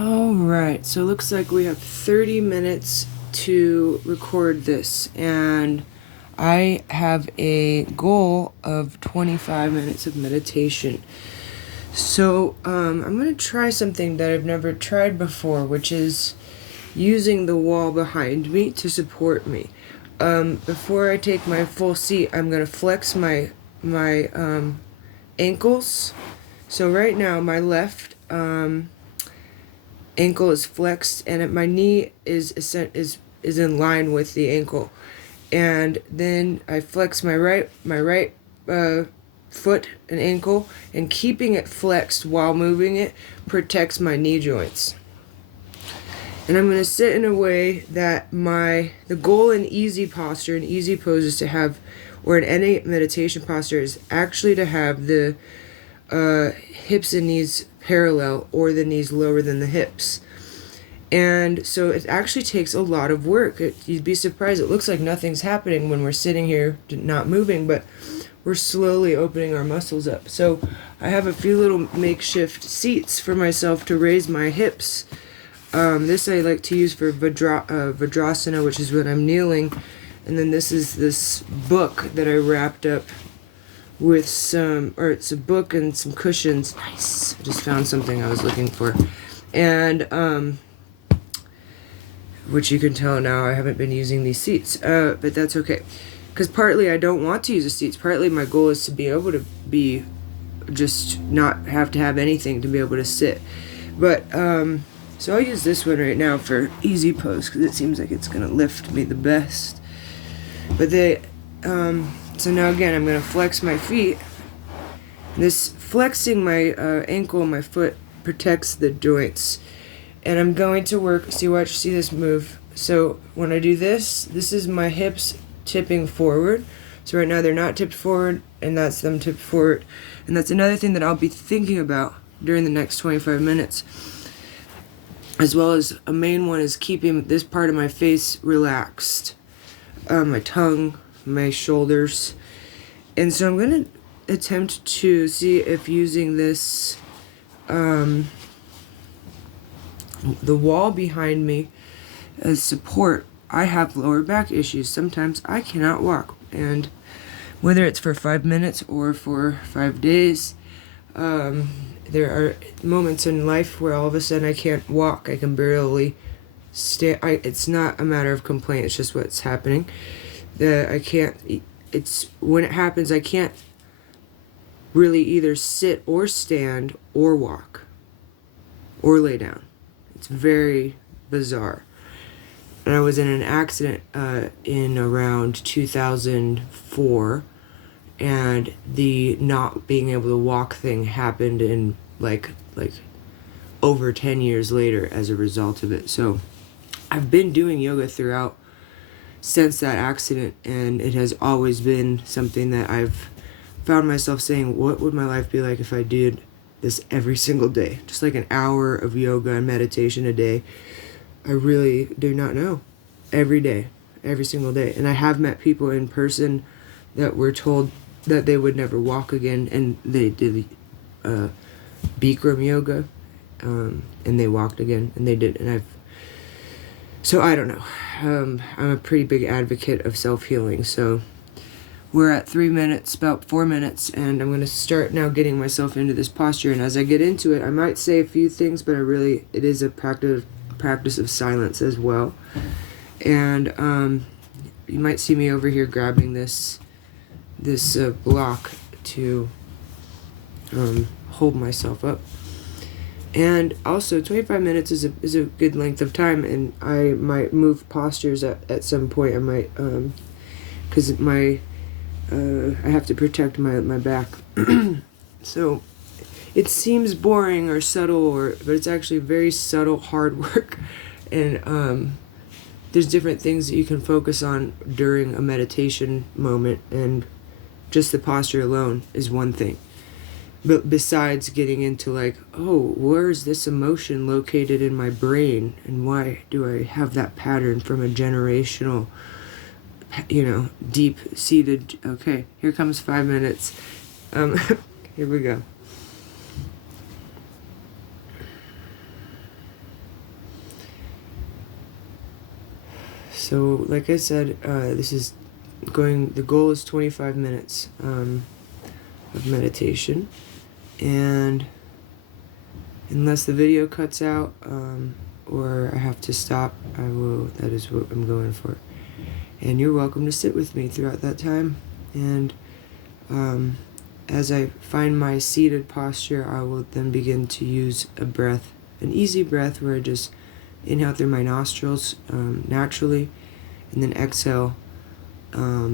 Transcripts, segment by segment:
Alright, so it looks like we have 30 minutes to record this, and I have a goal of 25 minutes of meditation. So I'm going to try something that I've never tried before, which is using the wall behind me to support me. Before I take my full seat, I'm going to flex my ankles. So right now, my left ankle is flexed, and my knee is in line with the ankle, and then I flex my right foot and ankle, and keeping it flexed while moving it protects my knee joints. And I'm going to sit in a way that the goal in easy posture and easy pose is to have, or in any meditation posture, is actually to have the hips and knees parallel, or the knees lower than the hips. And so it actually takes a lot of work. You'd be surprised. It looks like nothing's happening when we're sitting here not moving, but we're slowly opening our muscles up. So I have a few little makeshift seats for myself to raise my hips. This I like to use for Vajrasana, which is when I'm kneeling. And then this is this book that I wrapped up with it's a book and some cushions. Nice. I just found something I was looking for. And, which you can tell now I haven't been using these seats, but that's okay. Because partly I don't want to use the seats. Partly my goal is to be able to just not have to have anything to be able to sit. But, so I'll use this one right now for easy pose, because it seems like it's going to lift me the best. But so now again, I'm going to flex my feet. This flexing my ankle and my foot protects the joints. And I'm going to work, see this move. So when I do this is my hips tipping forward. So right now they're not tipped forward, and that's them tipped forward. And that's another thing that I'll be thinking about during the next 25 minutes. As well as a main one is keeping this part of my face relaxed. My tongue, my shoulders. And so I'm going to attempt to see if using this, the wall behind me as support. I have lower back issues. Sometimes I cannot walk. And whether it's for 5 minutes or for 5 days, there are moments in life where all of a sudden I can't walk. I can barely stand. It's not a matter of complaint. It's just what's happening. When it happens, I can't really either sit or stand or walk or lay down. It's very bizarre. And I was in an accident in around 2004, and the not being able to walk thing happened in like over 10 years later as a result of it. So I've been doing yoga throughout since that accident, and it has always been something that I've found myself saying, what would my life be like if I did this every single day? Just like an hour of yoga and meditation a day. I really do not know. Every day, every single day. And I have met people in person that were told that they would never walk again, and they did Bikram yoga, and they walked again, and they did. And so I don't know. I'm a pretty big advocate of self-healing. So we're at 3 minutes, about 4 minutes, and I'm going to start now getting myself into this posture. And as I get into it, I might say a few things, but it is a practice of silence as well. And you might see me over here grabbing this block to hold myself up. And also 25 minutes is a good length of time, and I might move postures at some point. I might because I have to protect my back. So it seems boring or subtle, but it's actually very subtle, hard work. And there's different things that you can focus on during a meditation moment, and just the posture alone is one thing. But besides getting into where is this emotion located in my brain, and why do I have that pattern from a generational, deep-seated... Okay, here comes 5 minutes. Here we go. So, like I said, the goal is 25 minutes of meditation. And unless the video cuts out or I have to stop, that is what I'm going for. And you're welcome to sit with me throughout that time. And as I find my seated posture, I will then begin to use an easy breath where I just inhale through my nostrils naturally, and then exhale a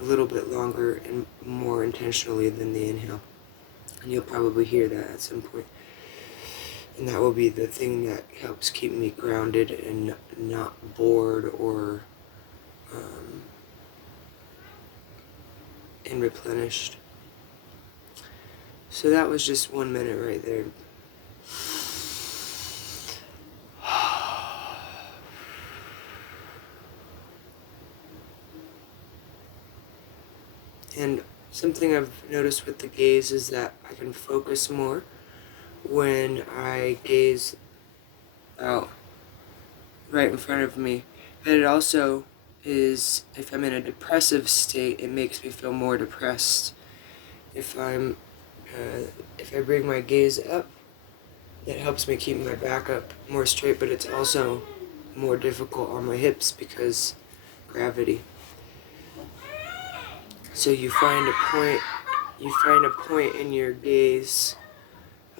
little bit longer and more intentionally than the inhale. And you'll probably hear that at some point. And that will be the thing that helps keep me grounded and not bored or and replenished. So that was just 1 minute right there. And something I've noticed with the gaze is that I can focus more when I gaze out right in front of me. But it also is, if I'm in a depressive state, it makes me feel more depressed. If I bring my gaze up, it helps me keep my back up more straight, but it's also more difficult on my hips because gravity. So you find a point in your gaze,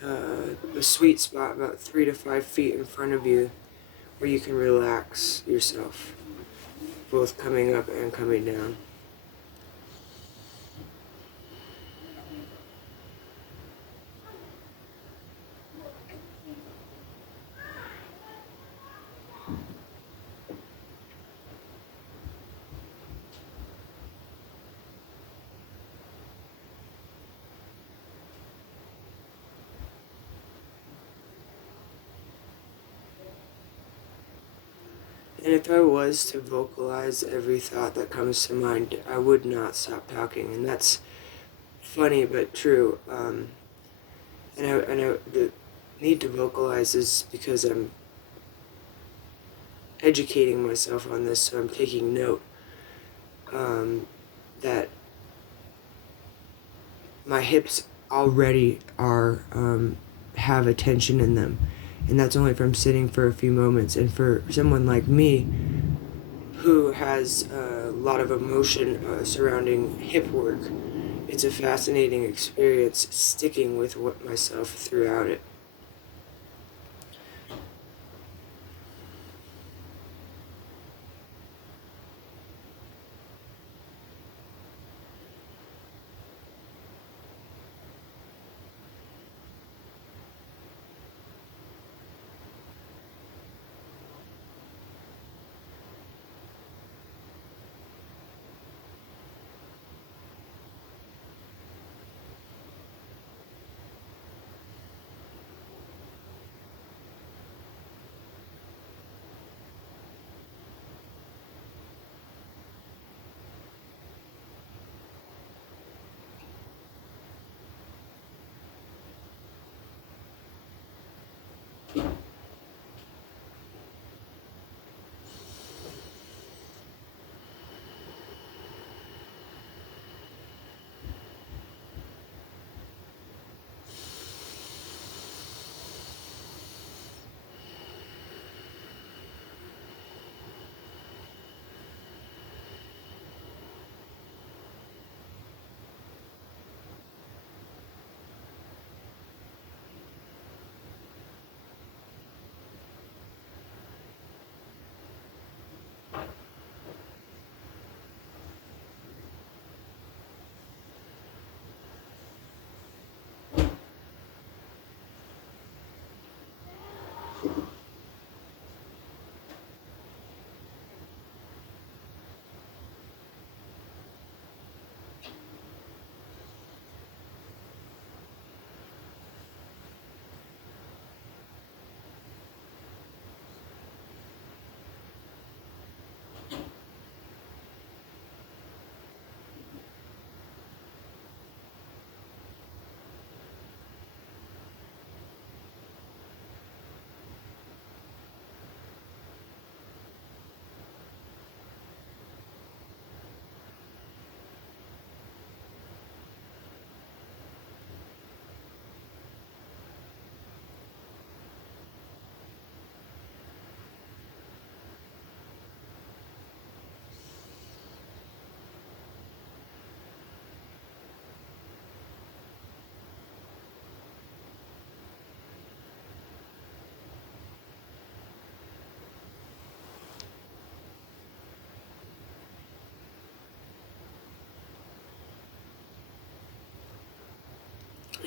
a sweet spot about 3 to 5 feet in front of you, where you can relax yourself, both coming up and coming down. And if I was to vocalize every thought that comes to mind, I would not stop talking. And that's funny but true. The need to vocalize is because I'm educating myself on this, so I'm taking note that my hips already have a tension in them. And that's only from sitting for a few moments. And for someone like me, who has a lot of emotion surrounding hip work, it's a fascinating experience sticking with myself throughout it.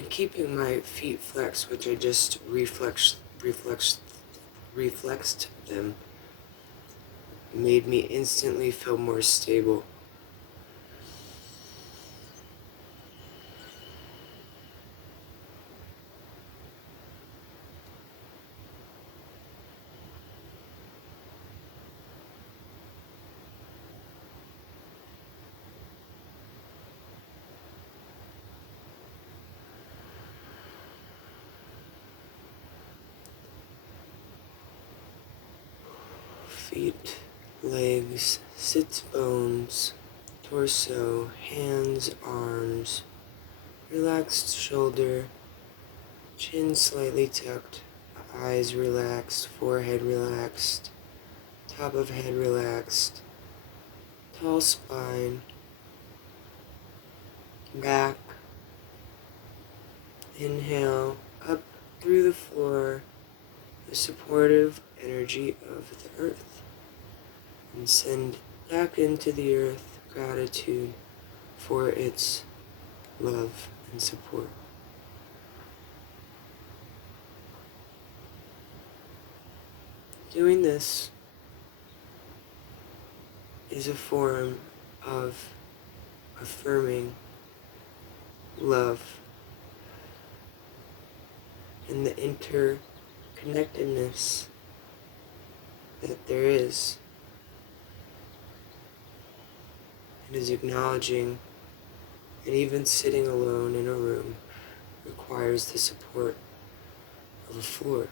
keeping my feet flexed, which I just reflexed them, made me instantly feel more stable. Feet, legs, sits bones, torso, hands, arms, relaxed shoulder, chin slightly tucked, eyes relaxed, forehead relaxed, top of head relaxed, tall spine, back, inhale, up through the floor, the supportive energy of the earth, and send back into the earth gratitude for its love and support. Doing this is a form of affirming love and the interconnectedness that there is. It is acknowledging that even sitting alone in a room requires the support of a floor.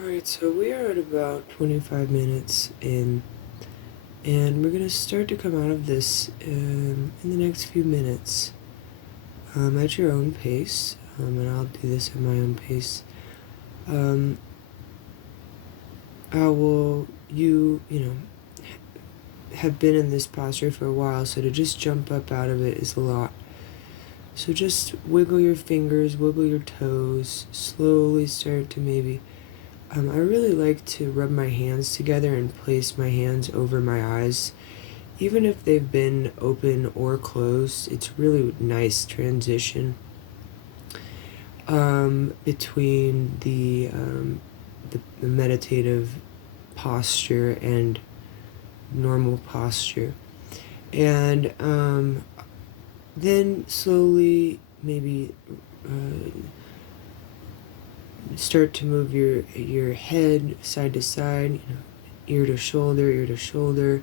Alright, so we are at about 25 minutes in, and we're going to start to come out of this in the next few minutes at your own pace, and I'll do this at my own pace. You have been in this posture for a while, so to just jump up out of it is a lot. So just wiggle your fingers, wiggle your toes, slowly start to maybe... I really like to rub my hands together and place my hands over my eyes. Even if they've been open or closed, it's really nice transition between the meditative posture and normal posture. And then slowly maybe start to move your head side to side, ear to shoulder,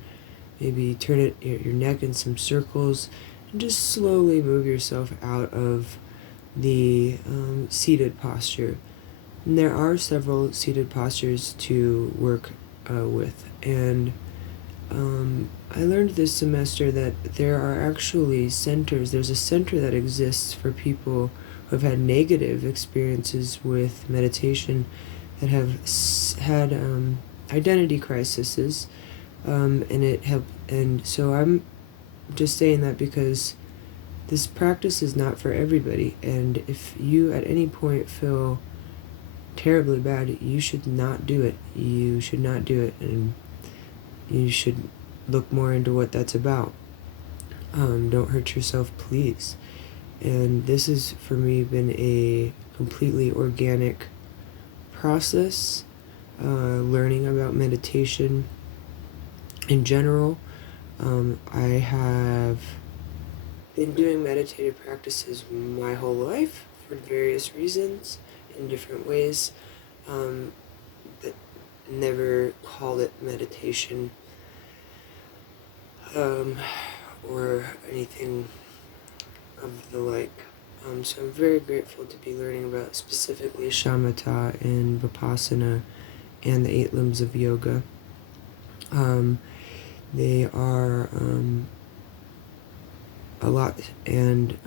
maybe turn your neck in some circles, and just slowly move yourself out of the seated posture. And there are several seated postures to work with, and I learned this semester that there are actually centers. There's a center that exists for people who have had negative experiences with meditation, that have had identity crises, and so I'm just saying that because this practice is not for everybody, and if you at any point feel terribly bad, you should not do it. You should not do it, and you should look more into what that's about. Don't hurt yourself, please. And this has, for me, been a completely organic process, learning about meditation in general. I have been doing meditative practices my whole life for various reasons, in different ways, but never called it meditation or anything of the like. So I'm very grateful to be learning about specifically shamatha and vipassana and the 8 limbs of yoga. They are a lot, and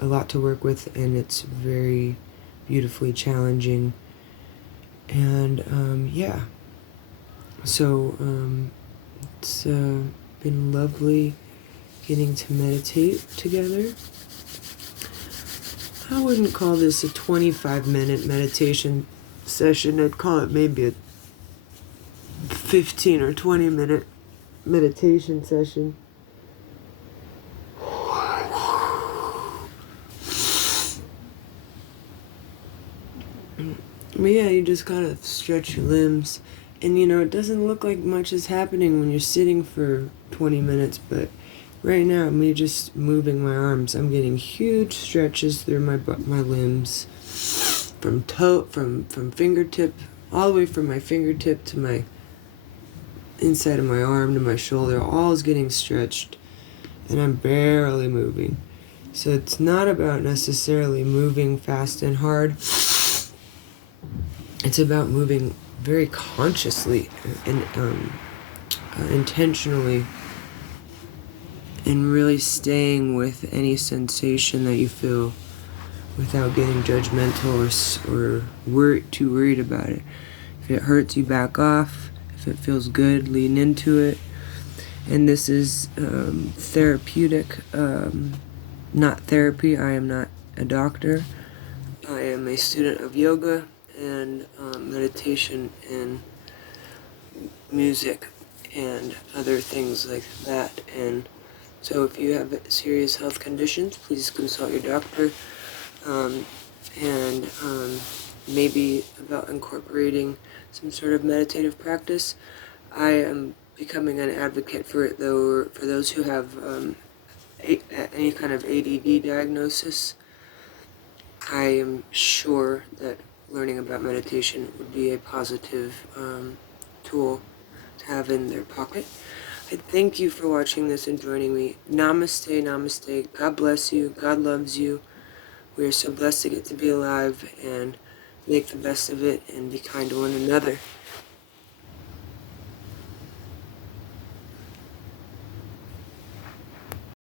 a lot to work with, and it's very beautifully challenging. And yeah, so it's been lovely getting to meditate together. I wouldn't call this a 25-minute meditation session. I'd call it maybe a 15 or 20-minute meditation session. But yeah, you just gotta stretch your limbs. And it doesn't look like much is happening when you're sitting for 20 minutes, but right now, me just moving my arms, I'm getting huge stretches through my limbs, from fingertip, all the way from my fingertip to my inside of my arm to my shoulder, all is getting stretched, and I'm barely moving. So it's not about necessarily moving fast and hard. It's about moving very consciously and intentionally, and really staying with any sensation that you feel without getting judgmental or too worried about it. If it hurts, you back off. If it feels good, lean into it. And this is therapeutic, not therapy. I am not a doctor. I am a student of yoga and meditation and music and other things like that. And so if you have serious health conditions, please consult your doctor, and maybe about incorporating some sort of meditative practice. I am becoming an advocate for it, though, for those who have any kind of ADD diagnosis. I am sure that learning about meditation would be a positive tool to have in their pocket. I thank you for watching this and joining me. Namaste, namaste. God bless you. God loves you. We are so blessed to get to be alive, and make the best of it and be kind to one another.